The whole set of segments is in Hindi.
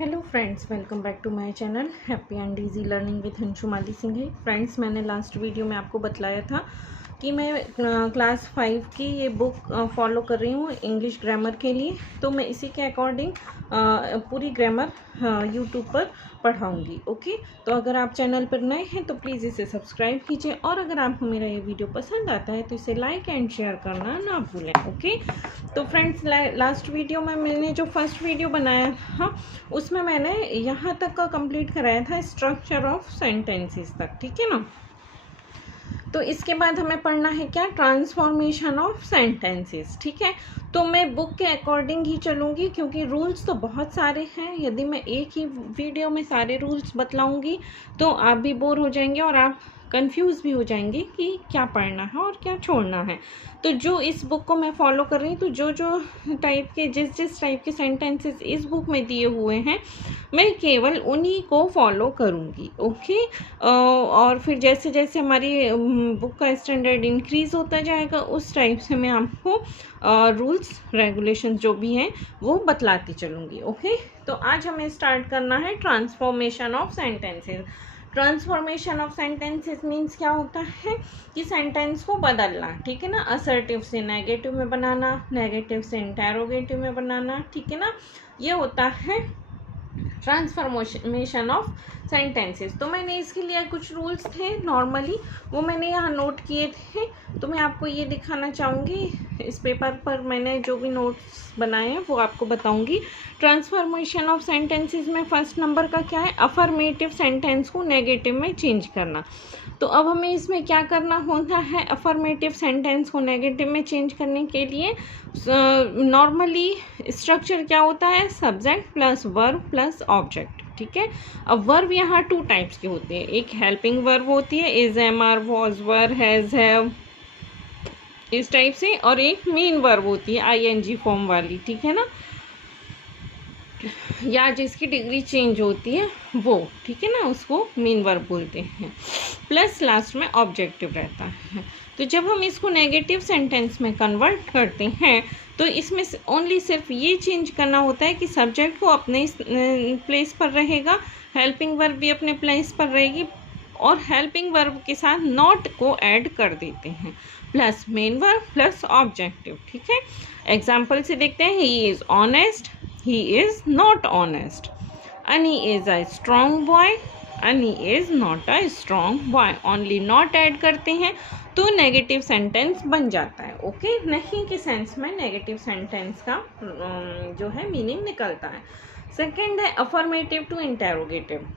Hello friends, welcome back to my channel happy and easy learning with Anshumali Singh. Friends, मैंने लास्ट वीडियो में आपको बतलाया था कि मैं क्लास 5 की ये बुक फॉलो कर रही हूँ इंग्लिश ग्रामर के लिए। तो मैं इसी के अकॉर्डिंग पूरी ग्रामर यूट्यूब पर पढ़ाऊँगी। ओके, तो अगर आप चैनल पर नए हैं तो प्लीज़ इसे सब्सक्राइब कीजिए, और अगर आपको मेरा ये वीडियो पसंद आता है तो इसे लाइक एंड शेयर करना ना भूलें। ओके, तो फ्रेंड्स, लास्ट वीडियो में मैंने जो फर्स्ट वीडियो बनाया था उसमें मैंने यहाँ तक का कंप्लीट कराया था, स्ट्रक्चर ऑफ सेंटेंसेस तक। ठीक है ना। तो इसके बाद हमें पढ़ना है क्या, ट्रांसफॉर्मेशन ऑफ सेंटेंसेस। ठीक है, तो मैं बुक के अकॉर्डिंग ही चलूँगी क्योंकि रूल्स तो बहुत सारे हैं। यदि मैं एक ही वीडियो में सारे रूल्स बतलाऊँगी तो आप भी बोर हो जाएंगे और आप कंफ्यूज भी हो जाएंगे कि क्या पढ़ना है और क्या छोड़ना है। तो जो इस बुक को मैं फॉलो कर रही हूँ, तो जो टाइप के जिस टाइप के सेंटेंसेस इस बुक में दिए हुए हैं, मैं केवल उन्हीं को फॉलो करूँगी। ओके, और फिर जैसे जैसे हमारी बुक का स्टैंडर्ड इंक्रीज़ होता जाएगा उस टाइप से मैं आपको रूल्स रेगुलेशन जो भी हैं वो बतलाती चलूँगी। ओके, तो आज हमें स्टार्ट करना है transformation of sentences. Transformation of sentences means क्या होता है कि सेंटेंस को बदलना। ठीक है ना, असर्टिव से नेगेटिव में बनाना, नेगेटिव से इंटेरोगेटिव में बनाना। ठीक है ना, ये होता है ट्रांसफॉर्मेशन ऑफ सेंटेंसेस। तो मैंने इसके लिए कुछ रूल्स थे नॉर्मली, वो मैंने यहाँ नोट किए थे। तो मैं आपको ये दिखाना चाहूँगी, इस पेपर पर मैंने जो भी नोट्स बनाए हैं वो आपको बताऊँगी। ट्रांसफॉर्मेशन ऑफ सेंटेंसेस में फर्स्ट नंबर का क्या है, अफर्मेटिव सेंटेंस को नेगेटिव में चेंज करना। तो अब हमें इसमें क्या करना होता है, अफर्मेटिव सेंटेंस को नेगेटिव में चेंज करने के लिए नॉर्मली स्ट्रक्चर क्या होता है, subject plus verb plus object. ठीक है, अब वर्ब यहाँ टू टाइप्स की होती है, एक हेल्पिंग वर्ब होती है, is, am, are, was, were, has, have, इस टाइप से, और एक मेन वर्ब होती है आईएनजी फॉर्म वाली। ठीक है ना, या जिसकी डिग्री चेंज होती है वो। ठीक है ना, उसको मेन वर्ब बोलते हैं, प्लस लास्ट में ऑब्जेक्टिव रहता है। तो जब हम इसको नेगेटिव सेंटेंस में कन्वर्ट करते हैं तो इसमें ओनली सिर्फ ये चेंज करना होता है कि सब्जेक्ट को अपने प्लेस पर रहेगा, हेल्पिंग वर्ब भी अपने प्लेस पर रहेगी, और हेल्पिंग वर्ब के साथ नॉट को ऐड कर देते हैं, plus main verb plus objective. ठीक है, एग्जाम्पल से देखते हैं, he is honest, he is not honest, Annie is a strong boy, Annie is not a strong boy। Only not add करते हैं तो नेगेटिव सेंटेंस बन जाता है। ओके, नहीं के सेंस में नेगेटिव सेंटेंस का जो है मीनिंग निकलता है। सेकंड है अफर्मेटिव टू इंटेरोगेटिव।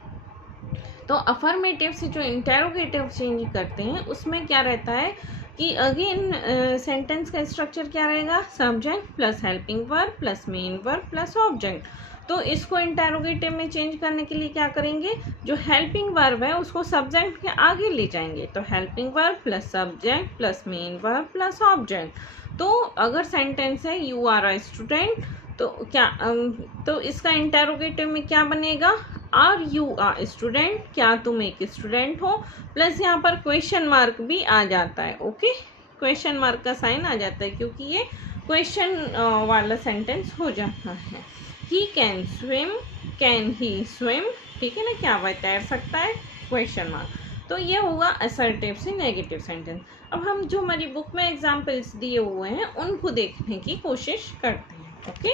तो अफर्मेटिव से जो इंटेरोगेटिव चेंज करते हैं उसमें क्या रहता है कि अगेन सेंटेंस का स्ट्रक्चर क्या रहेगा, subject plus helping verb plus main verb plus object. तो इसको इंटेरोगेटिव में चेंज करने के लिए क्या करेंगे, जो हेल्पिंग वर्ब है उसको सब्जेक्ट के आगे ले जाएंगे, तो helping verb plus subject plus main verb plus object. तो अगर सेंटेंस है यू आर अ स्टूडेंट, तो क्या तो इसका इंटेरोगेटिव में क्या बनेगा, आर यू अ स्टूडेंट, क्या तुम एक स्टूडेंट हो, प्लस यहाँ पर क्वेश्चन मार्क भी आ जाता है। ओके, क्वेश्चन मार्क का साइन आ जाता है क्योंकि ये क्वेश्चन वाला सेंटेंस हो जाता है। He can swim, can he swim. ठीक है ना, क्या वह तैर सकता है, क्वेश्चन मार्क। तो ये होगा असर्टिव से नेगेटिव सेंटेंस। अब हम जो हमारी बुक में एग्जाम्पल्स दिए हुए हैं उनको देखने की कोशिश करते हैं। ओके,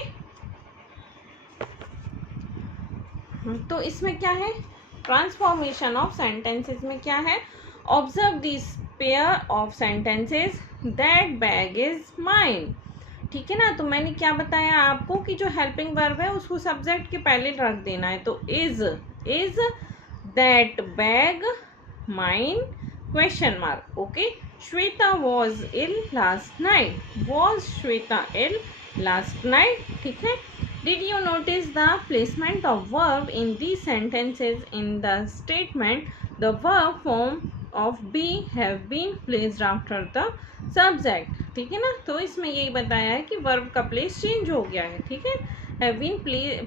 तो इसमें क्या है, ट्रांसफॉर्मेशन ऑफ सेंटेंसेस में क्या है, observe this pair of sentences, that bag is mine. ठीक है ना, तो मैंने क्या बताया आपको कि जो हेल्पिंग वर्ब है उसको सब्जेक्ट के पहले रख देना है, तो is that bag mine, question mark. Okay, Shweta was ill last night, was Shweta ill last night. ठीक है, did you notice the placement of verb in these sentences? In the statement, the verb form of be have been placed after the subject। ठीक है ना, तो इसमें यही बताया है कि वर्ब का प्लेस चेंज हो गया है। ठीक है, have been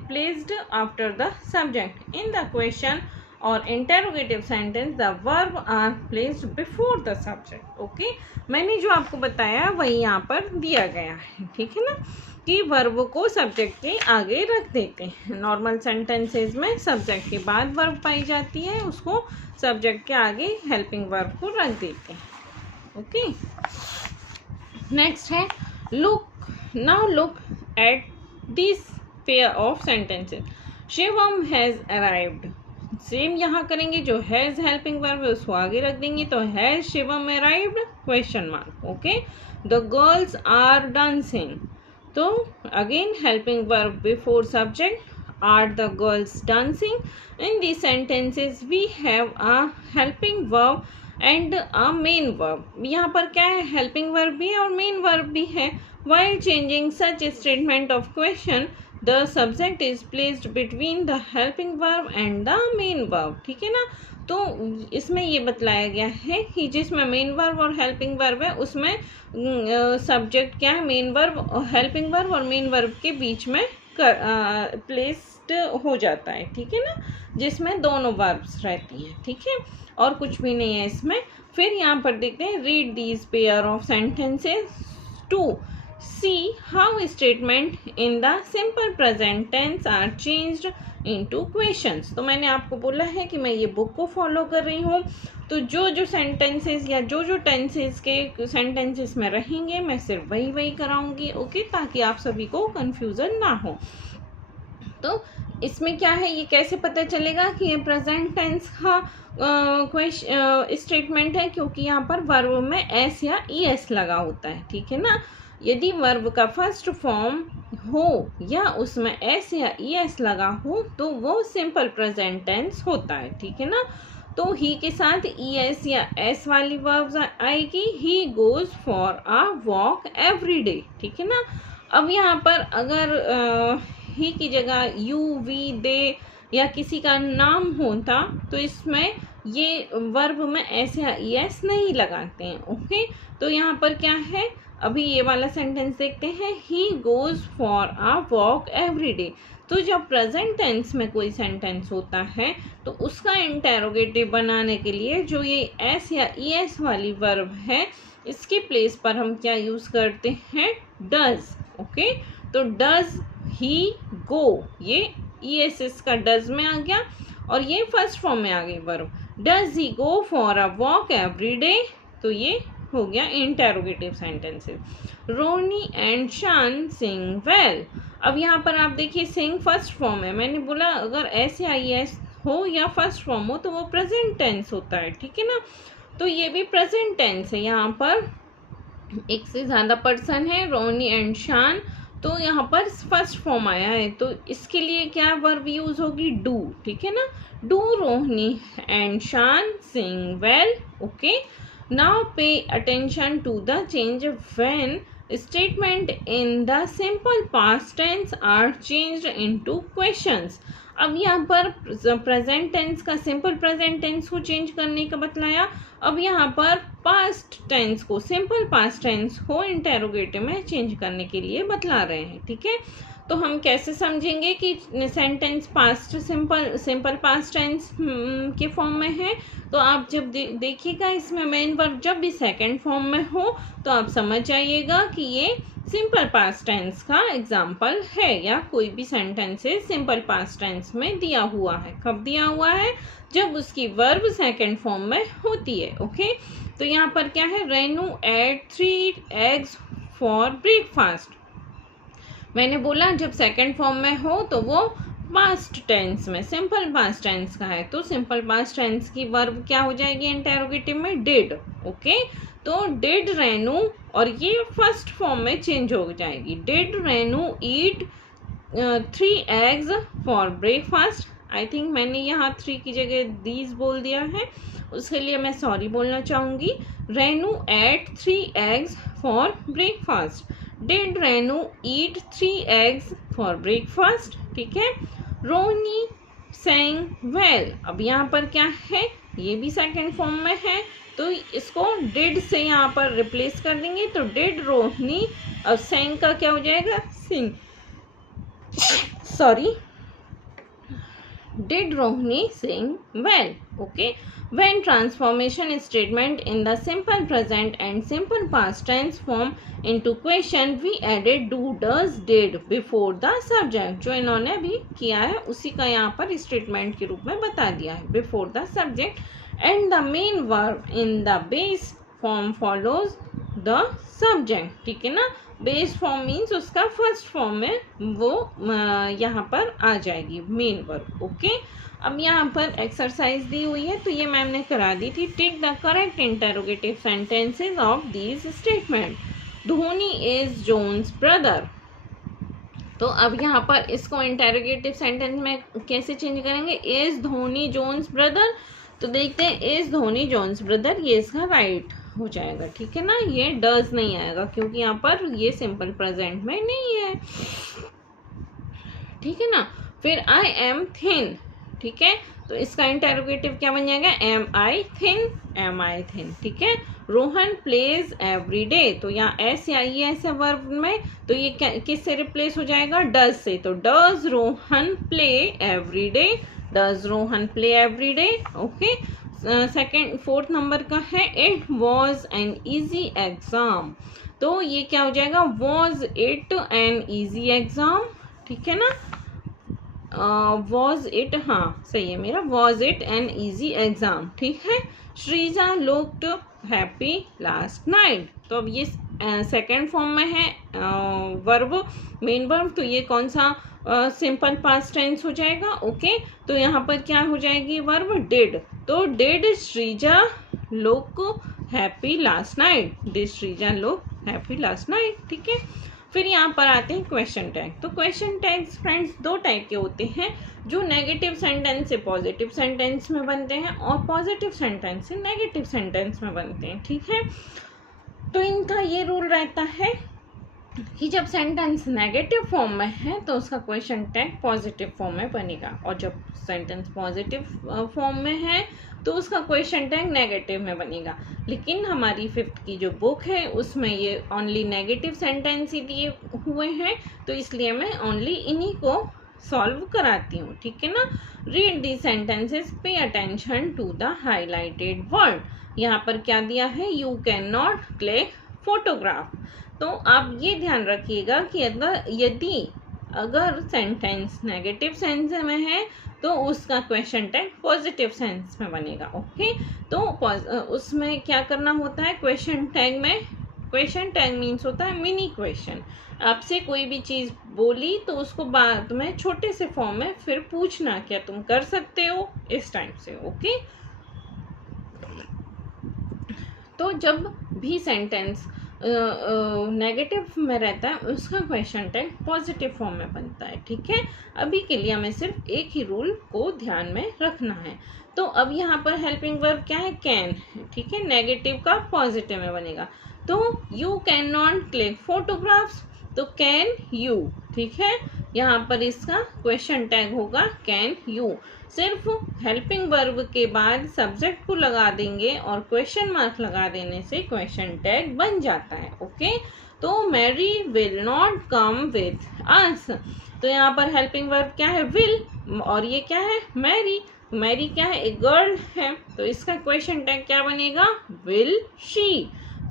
placed after the subject। in the question, और interrogative sentence the verb are placed before the subject. Okay, मैंने जो आपको बताया वही यहाँ पर दिया गया है, ठीक है ना, कि वर्ब को सब्जेक्ट के आगे रख देते हैं। नॉर्मल सेंटेंसेस में सब्जेक्ट के बाद वर्ब पाई जाती है, उसको सब्जेक्ट के आगे हेल्पिंग वर्ब को रख देते हैं। ओके, नेक्स्ट है look. Now look at this pair of sentences. Shivam has arrived, same यहाँ करेंगे, जो हैज़ हेल्पिंग वर्ब है उसको आगे रख देंगे, तो has Shivam arrived question mark. Okay, the girls are dancing, तो again helping verb before subject, are the girls dancing? In these sentences we have a helping verb and a main verb. यहाँ पर क्या है, helping verb भी है और main verb भी है। While changing such statement of question, the subject is placed between the helping verb and the main verb, ठीक है ना। तो इसमें ये बतलाया गया है कि जिसमें मेन वर्ब और हेल्पिंग वर्ब है उसमें सब्जेक्ट क्या है, मेन वर्ब, हेल्पिंग वर्ब और मेन वर्ब के बीच में प्लेस्ड हो जाता है, ठीक है ना, जिसमें दोनों वर्ब्स रहती हैं, ठीक है, और कुछ भी नहीं है इसमें। फिर यहाँ पर देखते हैं, read these pair of sentences to see how statement in the simple present tense are changed into questions. तो मैंने आपको बोला है कि मैं ये बुक को फॉलो कर रही हूँ, तो जो जो सेंटेंसेस या जो जो टेंसेस के सेंटेंसेस में रहेंगे मैं सिर्फ वही कराऊंगी। ओके, ताकि आप सभी को कंफ्यूजन ना हो। तो इसमें क्या है, ये कैसे पता चलेगा कि ये प्रेजेंट टेंस का स्टेटमेंट है, क्योंकि यहाँ पर वर्ब में एस या ई एस लगा होता है, ठीक है ना। यदि वर्ब का फर्स्ट फॉर्म हो या उसमें एस या ई एस लगा हो तो वो सिंपल प्रेजेंट टेंस होता है, ठीक है ना। तो ही के साथ ई एस या एस वाली वर्ब्स आएगी, he goes for a walk every day, ठीक है ना। अब यहाँ पर अगर ही की जगह यू वी दे या किसी का नाम होता तो इसमें ये वर्ब में एस या ई एस नहीं लगाते हैं। ओके, तो यहाँ पर क्या है, अभी ये वाला सेंटेंस देखते हैं, he goes for a walk every day. तो जब प्रेजेंट टेंस में कोई सेंटेंस होता है तो उसका इंटेरोगेटिव बनाने के लिए जो ये एस या ई एस वाली वर्ब है इसके प्लेस पर हम क्या यूज करते हैं, डज। ओके, तो डज ही गो, ये ई एस एस का डज में आ गया और ये फर्स्ट फॉर्म में आ गई verb, does he go for a walk every day, तो ये हो गया इंटेरोगेटिव सेंटेंसेस। रोनी एंड शान सिंग वेल। अब यहाँ पर आप देखिए सिंग फर्स्ट फॉर्म है, मैंने बोला अगर एस या आई एस हो या फर्स्ट फॉर्म हो तो वो प्रेजेंट टेंस होता है, ठीक है ना। तो ये भी प्रेजेंट टेंस है, यहाँ पर एक से ज़्यादा पर्सन है, रोनी एंड शान, तो यहाँ पर फर्स्ट फॉर्म आया है तो इसके लिए क्या वर्ब यूज होगी, डू, ठीक है ना। डू रोहिनी एंड शान सिंग well. Okay, now pay attention to the change when statement in the simple past tense are changed into questions। अब यहाँ पर प्रेजेंट टेंस का सिंपल प्रेजेंट टेंस को चेंज करने का बतलाया, अब यहाँ पर पास्ट टेंस को, सिंपल पास्ट टेंस को इंटेरोगेटिव में चेंज करने के लिए बतला रहे हैं, ठीक है। तो हम कैसे समझेंगे कि sentence past simple past tense के फॉर्म में है, तो आप जब देखिएगा इसमें मेन वर्ब जब भी सेकंड फॉर्म में हो तो आप समझ जाइएगा कि ये सिंपल पास्ट टेंस का एग्जाम्पल है या कोई भी सेंटेंस सिंपल पास्ट टेंस में दिया हुआ है। कब दिया हुआ है, जब उसकी वर्ब सेकंड फॉर्म में होती है। ओके, तो यहाँ पर क्या है, Renu ate 3 eggs for breakfast. मैंने बोला जब सेकंड फॉर्म में हो तो वो पास्ट टेंस में, सिंपल पास्ट टेंस का है, तो सिंपल पास्ट टेंस की वर्ब क्या हो जाएगी इंटेरोगेटिव में, डिड। ओके, तो डिड रेनू, और ये फर्स्ट फॉर्म में चेंज हो जाएगी, did Renu eat 3 eggs for breakfast. I think मैंने यहाँ 3 की जगह दीज बोल दिया है, उसके लिए मैं सॉरी बोलना चाहूँगी। Renu ate 3 eggs for breakfast, did Renu eat 3 eggs for breakfast, ठीक है। रोनी sang वेल, अब यहाँ पर क्या है, ये भी सेकंड फॉर्म में है तो इसको डिड से यहाँ पर रिप्लेस कर देंगे, तो डिड रोहिणी, और sang का क्या हो जाएगा, सिंग, sorry. Did Rohini sing well? Okay. When transformation statement in the simple present and simple past tense form into question, we added do, does, did before the subject. जो इन्होंने अभी किया है उसी का यहाँ पर स्टेटमेंट के रूप में बता दिया है, before the subject, and the main verb in the base form follows the subject. ठीक है ना, बेस फॉर्म मीन्स उसका फर्स्ट फॉर्म में वो यहाँ पर आ जाएगी मेन वर्ब. ओके. अब यहाँ पर एक्सरसाइज दी हुई है तो ये मैम ने करा दी थी. Take the correct interrogative sentences of these statement. Dhoni is Jones brother. तो अब यहाँ पर इसको इंटरोगेटिव सेंटेंस में कैसे चेंज करेंगे? Is Dhoni Jones brother. तो देखते हैं, इज धोनी जोन्स ब्रदर, ये इसका राइट हो जाएगा. ठीक है ना, ये डज नहीं आएगा क्योंकि यहाँ पर ये सिंपल प्रेजेंट में नहीं है. ठीक है ना. फिर आई एम थिन. ठीक है, तो इसका इंटरोगेटिव क्या बन जाएगा? Am I thin, am I thin. ठीक है. Rohan plays every day. तो यहाँ एस या ई ऐसे वर्ब में, तो ये किससे रिप्लेस हो जाएगा? डज से. तो does Rohan play every day, does Rohan play every day. Okay. Second fourth number का है it was an easy exam. तो ये क्या हो जाएगा? Was it an easy exam. ठीक है ना, वॉज इट, हाँ सही है मेरा, was it an easy exam. ठीक है. Shreeja looked happy last night. तो अब ये सेकेंड फॉर्म में है वर्ब, मेन वर्ब. तो ये कौन सा सिंपल पास्ट टेंस हो जाएगा? ओके. तो यहाँ पर क्या हो जाएगी वर्ब? डिड. तो did Shreeja look happy last night. Did Shreeja look happy last night. ठीक है. फिर यहाँ पर आते हैं क्वेश्चन टैग. तो क्वेश्चन टैग्स फ्रेंड्स दो टाइप के होते हैं, जो नेगेटिव सेंटेंस से पॉजिटिव सेंटेंस में बनते हैं और पॉजिटिव सेंटेंस से नेगेटिव सेंटेंस में बनते हैं. ठीक है. तो इनका ये रूल रहता है कि जब सेंटेंस नेगेटिव फॉर्म में है तो उसका क्वेश्चन टैग पॉजिटिव फॉर्म में बनेगा, और जब सेंटेंस पॉजिटिव फॉर्म में है तो उसका क्वेश्चन टैग नेगेटिव में बनेगा. लेकिन हमारी फिफ्थ की जो बुक है उसमें ये ओनली नेगेटिव सेंटेंस ही दिए हुए हैं, तो इसलिए मैं ओनली इन्हीं को सॉल्व कराती हूँ. ठीक है ना. Read the sentences, pay attention to the highlighted word. यहाँ पर क्या दिया है? You can not click photograph. तो आप ये ध्यान रखिएगा कि यदि अगर सेंटेंस नेगेटिव सेंस में है तो उसका क्वेश्चन टैग पॉजिटिव सेंस में बनेगा. ओके. तो उसमें क्या करना होता है क्वेश्चन टैग में? क्वेश्चन टैग मीन्स होता है मिनी क्वेश्चन. आपसे कोई भी चीज़ बोली तो उसको बाद में छोटे से फॉर्म में फिर पूछना, क्या तुम कर सकते हो, इस टाइप से. ओके. तो जब भी सेंटेंस नेगेटिव में रहता है उसका क्वेश्चन टैग पॉजिटिव फॉर्म में बनता है. ठीक है. अभी के लिए हमें सिर्फ एक ही रूल को ध्यान में रखना है. तो अब यहाँ पर हेल्पिंग वर्ब क्या है? कैन. ठीक है. नेगेटिव का पॉजिटिव में बनेगा. तो you can not click photographs, तो कैन यू. ठीक है. यहाँ पर इसका क्वेश्चन टैग होगा कैन यू. सिर्फ हेल्पिंग वर्ब के बाद सब्जेक्ट को लगा देंगे और क्वेश्चन मार्क लगा देने से क्वेश्चन टैग बन जाता है. ओके. तो Mary will not come with us. तो यहाँ पर हेल्पिंग वर्ब क्या है? विल, और ये क्या है? मैरी. मैरी क्या है? एक गर्ल है, तो इसका क्वेश्चन टैग क्या बनेगा? Will she.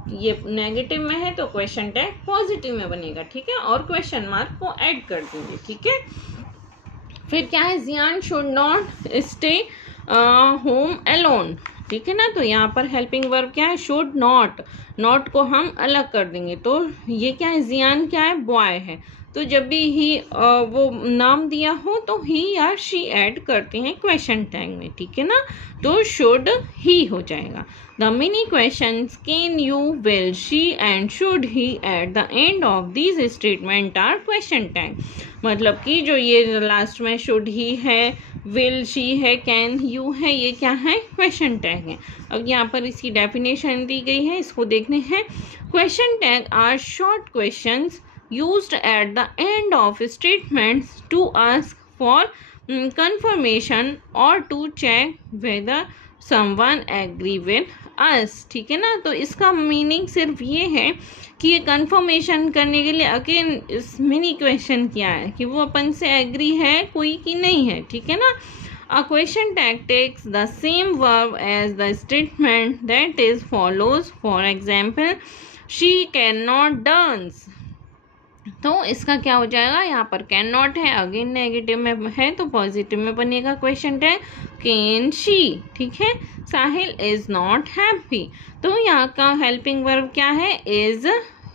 ये नेगेटिव में है तो क्वेश्चन टैग पॉजिटिव में बनेगा. ठीक है. और क्वेश्चन मार्क को ऐड कर देंगे. ठीक है. फिर क्या है? Jian should not stay home alone. ठीक है ना. तो यहाँ पर हेल्पिंग वर्ब क्या है? Should not. नॉट को हम अलग कर देंगे. तो ये क्या है? जियान क्या है? बॉय है. तो जब भी ही वो नाम दिया हो तो ही या शी ऐड करते हैं क्वेश्चन टैग में. ठीक है ना. तो शुड ही हो जाएगा. The mini questions can you, will she and should he at the end of these statement are question tag. मतलब कि जो ये लास्ट में शुड ही है, विल शी है, कैन यू है, ये क्या है? क्वेश्चन टैग है. अब यहाँ पर इसकी डेफिनेशन दी गई है, इसको देखने हैं. Question tag are short questions used at the end of statements to ask for confirmation or to check whether someone agree with us. ठीक है ना. तो इसका मीनिंग सिर्फ ये है कि ये कंफर्मेशन करने के लिए अगेन इस मिनी क्वेश्चन क्या है कि वो अपन से एग्री है कोई कि नहीं है. ठीक है ना. A question tag takes the same verb as the statement that is follows. For example, she cannot dance. तो इसका क्या हो जाएगा, यहाँ पर कैन नॉट है, अगेन नेगेटिव में है तो पॉजिटिव में बनेगा क्वेश्चन टैग कैन शी. ठीक है. साहिल इज नॉट हैप्पी. तो यहाँ का हेल्पिंग वर्ब क्या है, इज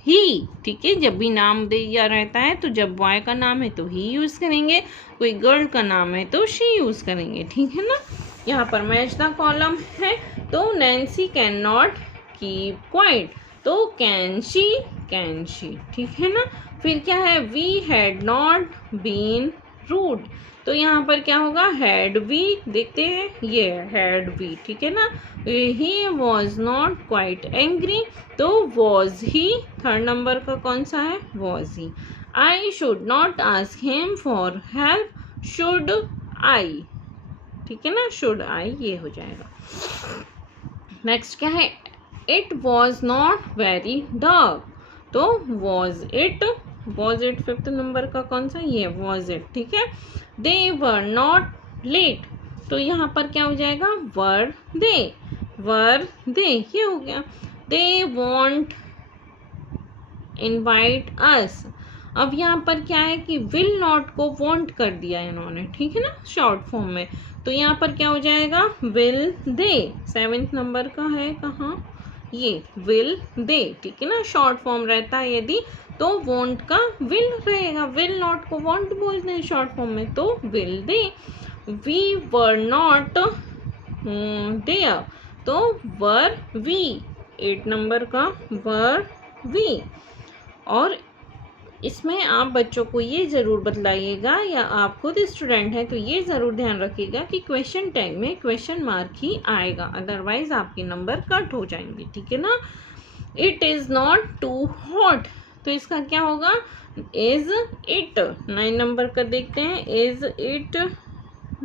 ही. ठीक है. जब भी नाम दिया रहता है तो जब बॉय का नाम है तो ही यूज़ करेंगे, कोई गर्ल का नाम है तो शी यूज़ करेंगे. ठीक है ना. यहाँ पर मैच द कॉलम है. तो Nancy can not keep quiet. तो कैन शी. ठीक है ना. फिर क्या है, we had not been rude. तो यहाँ पर क्या होगा, हैड वी. देखते हैं, ये हैड वी. ठीक है ना. ही वॉज नॉट क्वाइट एंग्री. तो वॉज ही, थर्ड नंबर का कौन सा है, was he. I should not ask him for help. Should I. ठीक है ना. शुड आई ये हो जाएगा. नेक्स्ट क्या है, it was not very dark. तो वॉज इट फिफ्थ नंबर का कौन सा, ये वॉज इट. ठीक है. दे वर नॉट लेट. तो यहाँ पर क्या हो जाएगा, वर दे ये हो गया. दे वॉन्ट इनवाइट अस. अब यहाँ पर क्या है कि विल नॉट को वॉन्ट कर दिया इन्होंने. ठीक है ना, शॉर्ट फॉर्म में. तो यहाँ पर क्या हो जाएगा, विल दे. सेवेंथ नंबर का है कहाँ, ये विल दे. ठीक है ना. शॉर्ट फॉर्म रहता है यदि तो वॉन्ट का विल रहेगा. विल नॉट को वॉन्ट बोलते हैं शॉर्ट फॉर्म में, तो will they. We were not there. तो वर वी. 8 नंबर का वर वी. और इसमें आप बच्चों को ये ज़रूर बतलाइएगा, या आप खुद स्टूडेंट हैं तो ये ज़रूर ध्यान रखिएगा कि क्वेश्चन टैग में क्वेश्चन मार्क ही आएगा, अदरवाइज आपके नंबर कट हो जाएंगे. ठीक है ना. It is not too hot. तो इसका क्या होगा, इज इट. 9 नंबर का देखते हैं, इज इट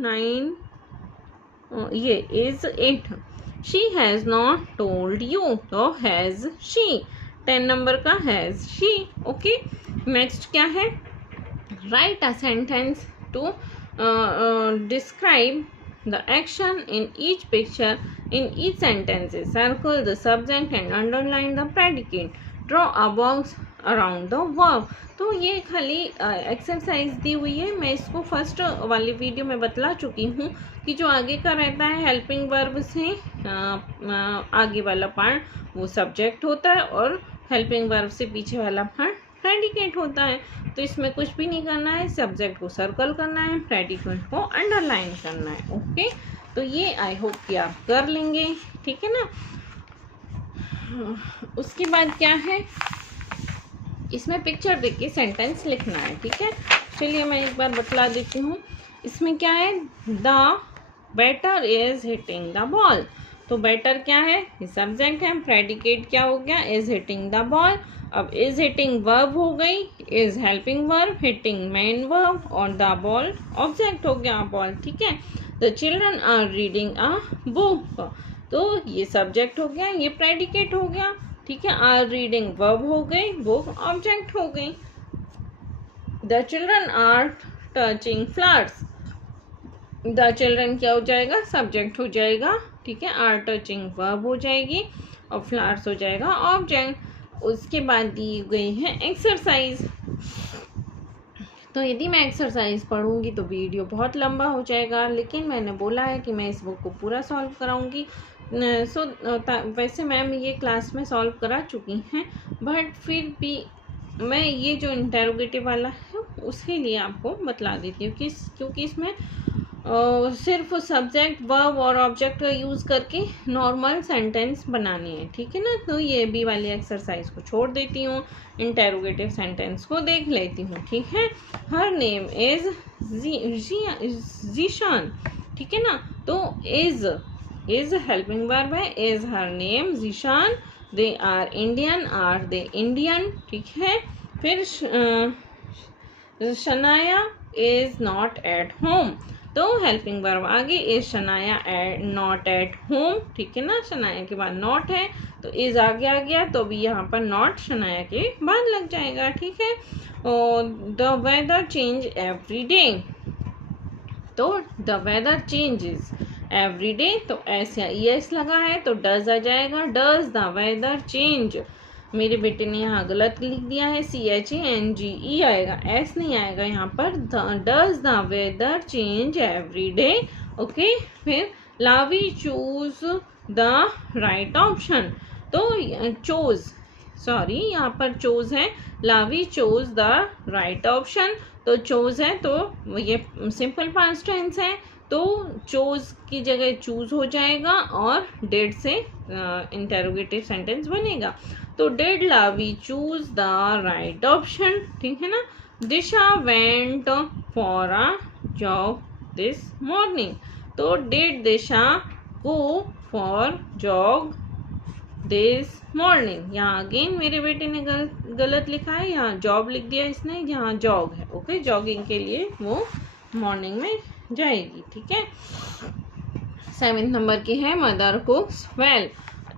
9, ये is it. She has not told you. तो हैज़ शी. 10 नंबर का हैज़ शी. ओके. नेक्स्ट क्या है, write a sentence to describe the action in each picture. In each sentences circle the subject and underline the predicate. Draw a box around the verb. तो ये खाली एक्सरसाइज दी हुई है. मैं इसको फर्स्ट वाली वीडियो में बतला चुकी हूँ कि जो आगे का रहता है हेल्पिंग वर्ब से आगे वाला पार्ट वो सब्जेक्ट होता है और हेल्पिंग वर्ब से पीछे वाला पार्ट प्रेडिकेट होता है. तो इसमें कुछ भी नहीं करना है, सब्जेक्ट को सर्कल करना है, प्रेडिकेट को अंडरलाइन करना है. ओके. तो ये आई होप कि आप कर लेंगे. ठीक है ना. उसके बाद क्या है, इसमें पिक्चर देख के सेंटेंस लिखना है. ठीक है. चलिए मैं एक बार बतला देती हूँ. इसमें क्या है, the batter is hitting the ball. तो बैटर क्या है, ये सब्जेक्ट है. प्रेडिकेट क्या हो गया, इज हिटिंग द बॉल. अब इज हिटिंग वर्ब हो गई, is helping verb, hitting main verb और द बॉल ऑब्जेक्ट हो गया, बॉल. ठीक है. The children are reading a book. तो ये सब्जेक्ट हो गया, ये प्रेडिकेट हो गया. ठीक है. आर रीडिंग वर्ब हो गई, बुक ऑब्जेक्ट हो गई. The children are touching flowers. The children क्या हो जाएगा, सब्जेक्ट हो जाएगा. ठीक है. आर टचिंग वर्ब हो जाएगी और फ्लावर्स हो जाएगा ऑब्जेक्ट. उसके बाद दी गई है एक्सरसाइज. तो यदि मैं एक्सरसाइज पढ़ूंगी तो वीडियो बहुत लंबा हो जाएगा, लेकिन मैंने बोला है कि मैं इस बुक को पूरा सॉल्व कराऊंगी. वैसे मैम ये क्लास में सॉल्व करा चुकी हैं, बट फिर भी मैं ये जो इंटेरोगेटिव वाला है उसके लिए आपको बतला देती हूँ क्योंकि इसमें सिर्फ सब्जेक्ट वर्ब और ऑब्जेक्ट का यूज़ करके नॉर्मल सेंटेंस बनाने हैं. ठीक है ना. तो ये बी वाली एक्सरसाइज को छोड़ देती हूँ, इंटेरोगेटिव सेंटेंस को देख लेती हूँ. ठीक है. Her name is Zeeshan. ठीक है ना. तो इज हेल्पिंग वर्ब है, is her name Zeeshan. They are Indian, are they Indian. ठीक है. फिर Shanaya is not at home. तो हेल्पिंग वर्ब आगे, is Shanaya not at home. ठीक है ना. शनाया के बाद नॉट है तो इज आगे आ गया, तो भी यहाँ पर नॉट शनाया के बाद लग जाएगा. ठीक है. The weather change every day. तो the weather changes every day, तो एस या ES लगा है तो डज आ जाएगा, डज द वेदर चेंज। मेरे बेटे ने यहाँ गलत लिख दिया है, CHANGE आएगा, S नहीं आएगा यहाँ पर। Does the weather change every day. Okay, फिर Lavi choose the right option, तो चोज, सॉरी यहाँ पर चोज है, Lavi chose the right option, तो चोज है तो ये सिंपल पास्ट टेंस है, तो चोज की जगह चूज हो जाएगा और डिड से इंटेरोगेटिव सेंटेंस बनेगा। तो डिड लावी चूज द राइट ऑप्शन, ठीक है ना। Disha went for a job this morning, तो did Disha go for job this morning. यहाँ अगेन मेरे बेटे ने गलत लिखा है, यहाँ जॉब लिख दिया इसने, यहाँ जॉग है। ओके, जॉगिंग के लिए वो मॉर्निंग में जाएगी, ठीक है। 7 नंबर की है मदर कुक्स वेल।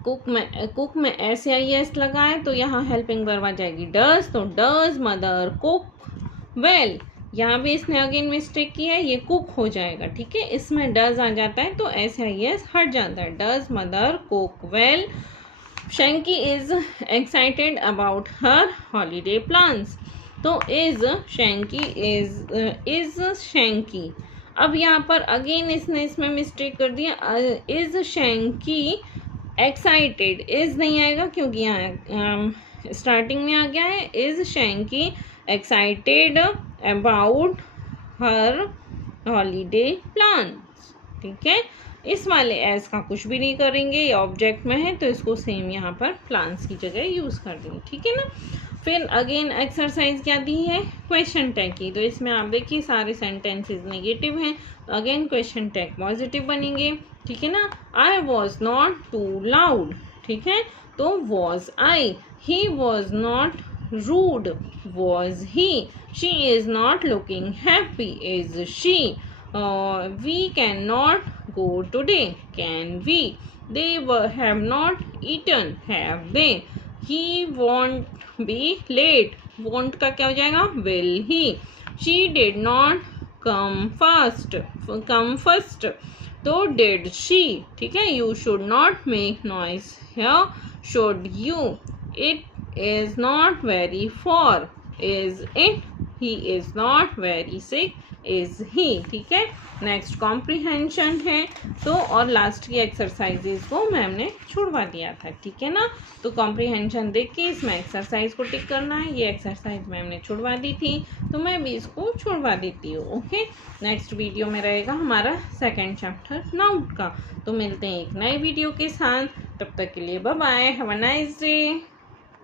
कुक में S या ES लगा है तो यहाँ हेल्पिंग वर्ब आ जाएगी डज, तो डज मदर कुक वेल। यहाँ भी इसने अगेन मिस्टेक की है, ये कुक हो जाएगा, ठीक है। इसमें डज आ जाता है तो S या ES हट जाता है, does mother cook well. Shanky is excited about her holiday plans, तो इज शैंकी इज शैंकी। अब यहाँ पर अगेन इसने इसमें मिस्टेक कर दिया, इज शैंकी एक्साइटेड, इज नहीं आएगा क्योंकि यहाँ स्टार्टिंग में आ गया है। Is Shanky excited about her holiday plans, ठीक है। इस वाले एस का कुछ भी नहीं करेंगे, ये ऑब्जेक्ट में है तो इसको सेम यहाँ पर प्लान्स की जगह यूज़ कर देंगे, ठीक है ना। फिर अगेन एक्सरसाइज क्या दी है, क्वेश्चन टैग की, तो इसमें आप देखिए सारे सेंटेंसेस नेगेटिव हैं, तो अगेन क्वेश्चन टैग पॉजिटिव बनेंगे, ठीक है ना। I was not too loud, ठीक है, तो was I. He was not rude, was he. She is not looking happy, is she. We cannot go today, can we? They have not eaten, have they? He won't be late, won't का क्या हो जाएगा, will he? She did not come first, तो did she, ठीक है। You should not make noise here, should you? It is not very far, is it? He is not very sick, is he, ठीक है। नेक्स्ट कॉम्प्रिहेंशन है, तो और लास्ट की एक्सरसाइजेज को मैम ने छुड़वा दिया था, ठीक है ना। तो कॉम्प्रिहेंशन देख के इसमें एक्सरसाइज को टिक करना है, ये एक्सरसाइज मैम ने छुड़वा दी थी तो मैं भी इसको छुड़वा देती हूँ। ओके, नेक्स्ट वीडियो में रहेगा हमारा सेकेंड चैप्टर नाउन का। तो मिलते हैं एक नए वीडियो के साथ, तब तक के लिए bye bye, have a nice day.